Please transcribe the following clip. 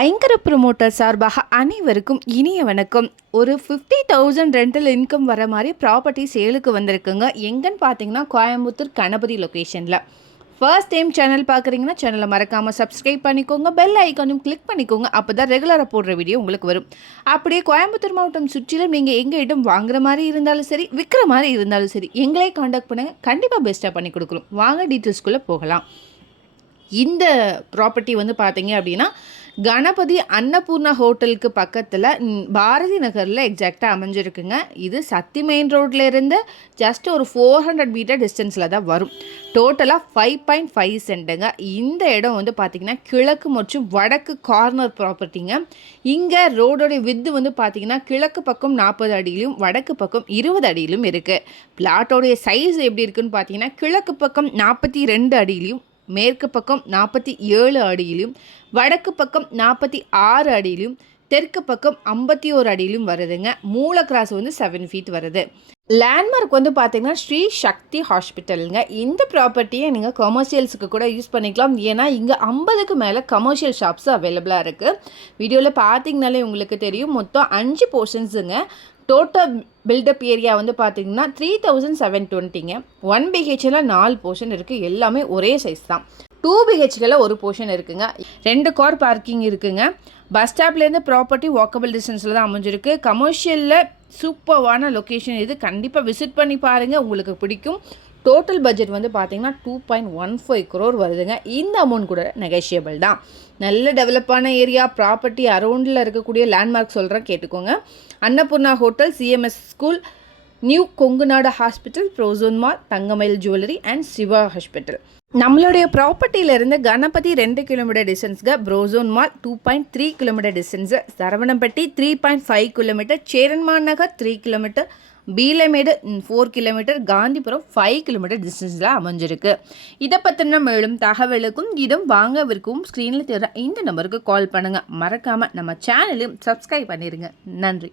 ஐங்கர promoter சார்பாக அனைவருக்கும் இனிய வணக்கம். ஒரு ஃபிஃப்டி தௌசண்ட் ரெண்டல் இன்கம் வர மாதிரி ப்ராப்பர்ட்டி சேலுக்கு வந்திருக்குங்க. எங்கன்னு பார்த்தீங்கன்னா கோயம்புத்தூர் கணபதி லொக்கேஷனில் ஃபர்ஸ்ட் டைம் சேனல் பார்க்குறீங்கன்னா சேனலை மறக்காமல் சப்ஸ்கிரைப் பண்ணிக்கோங்க. பெல் ஐக்கானும் கிளிக் பண்ணிக்கோங்க. அப்போ தான் ரெகுலராக போடுற வீடியோ உங்களுக்கு வரும். அப்படியே கோயம்புத்தூர் மாவட்டம் சுற்றிலும் நீங்கள் எங்கள் இடம் வாங்குற மாதிரி இருந்தாலும் சரி விற்கிற மாதிரி இருந்தாலும் சரி எங்களே காண்டாக்ட் பண்ணுங்கள் கண்டிப்பாக பெஸ்ட்டாக பண்ணி கொடுக்குறோம் வாங்க டீட்டெயில்ஸ்குள்ளே போகலாம். இந்த ப்ராப்பர்ட்டி வந்து பார்த்தீங்க அப்படின்னா கணபதி அன்னபூர்ணா ஹோட்டலுக்கு பக்கத்தில் பாரதி நகரில் எக்ஸாக்டாக அமைஞ்சிருக்குங்க. இது சக்தி மெயின் ரோட்டில் இருந்து ஜஸ்ட் ஒரு ஃபோர் ஹண்ட்ரட் மீட்டர் டிஸ்டன்ஸில் தான் வரும். டோட்டலாக ஃபைவ் பாயிண்ட் ஃபைவ் சென்ட்டுங்க இந்த இடம் வந்து பார்த்திங்கன்னா கிழக்கு மற்றும் வடக்கு கார்னர் ப்ராப்பர்ட்டிங்க இங்கே ரோடோடைய வித்து வந்து பார்த்திங்கன்னா கிழக்கு பக்கம் நாற்பது அடியிலும் வடக்கு பக்கம் இருபது அடியிலும் இருக்குது பிளாட்டோடைய சைஸ் எப்படி இருக்குன்னு பார்த்தீங்கன்னா கிழக்கு பக்கம் நாற்பத்தி ரெண்டு அடியிலையும் மேற்கு பக்கம் நாற்பத்தி ஏழு அடியிலும் வடக்கு பக்கம் நாற்பத்தி ஆறு அடியிலும் தெற்கு பக்கம் ஐம்பத்தி ஓரு அடியிலும் வருதுங்க. மூல கிராஸ் வந்து செவன் ஃபீட் வருது. லேண்ட்மார்க் வந்து பார்த்தீங்கன்னா ஸ்ரீ சக்தி ஹாஸ்பிட்டலுங்க இந்த ப்ராப்பர்ட்டியை நீங்கள் கமர்ஷியல்ஸுக்கு கூட யூஸ் பண்ணிக்கலாம். ஏன்னா இங்கே ஐம்பதுக்கு மேலே கமர்ஷியல் ஷாப்ஸ் அவைலபிளாக இருக்குது வீடியோவில் பார்த்தீங்கனாலே உங்களுக்கு தெரியும். மொத்தம் அஞ்சு போர்ஷன்ஸுங்க டோட்டல் பில்டப் ஏரியா வந்து பார்த்தீங்கன்னா த்ரீ தௌசண்ட் செவன் டுவெண்ட்டிங்க ஒன் பிஹெச்ல நாலு போர்ஷன் இருக்குது எல்லாமே ஒரே சைஸ் தான். டூ பிஹெச்கில் ஒரு போர்ஷன் இருக்குங்க. ரெண்டு கார் பார்க்கிங் இருக்குங்க. பஸ் ஸ்டாப்லேருந்து ப்ராப்பர்ட்டி வாக்கபிள் டிஸ்டன்ஸில் தான் அமைஞ்சிருக்கு. கமர்ஷியலில் சூப்பர்வான லொக்கேஷன் இது. கண்டிப்பாக விசிட் பண்ணி பாருங்கள் உங்களுக்கு பிடிக்கும். டோட்டல் பட்ஜெட் வந்து பார்த்தீங்கன்னா two point one five crore வருதுங்க. இந்த அமௌண்ட் கூட நெகோஷியபிள் தான். நல்ல டெவலப்பான ஏரியா ப்ராப்பர்ட்டி அரௌண்டில் இருக்கக்கூடிய லேண்ட்மார்க் சொல்கிறேன் கேட்டுக்கோங்க. Annapoorna hotel CMS school new Kongunadu hospital Prozone mall Thangamayil jewellery and Siva hospital. நம்மளுடைய ப்ராப்பர்ட்டியிலேருந்து கணபதி ரெண்டு kilometre டிஸ்டன்ஸ்க்கு Prozone mall two point three kilometre distance Saravanampatti three point five kilometre Cheranma Nagar three kilometre Peelamedu four kilometre Gandhipuram five kilometre டிஸ்டன்ஸில் அமைஞ்சிருக்கு. இதை பற்றின மேலும் தகவலுக்கும் இடம் வாங்கவிருக்கும் ஸ்க்ரீனில் தெரிற இந்த நம்பருக்கு கால் பண்ணுங்கள் மறக்காமல் நம்ம சேனலையும் சப்ஸ்கிரைப் பண்ணிடுங்க நன்றி.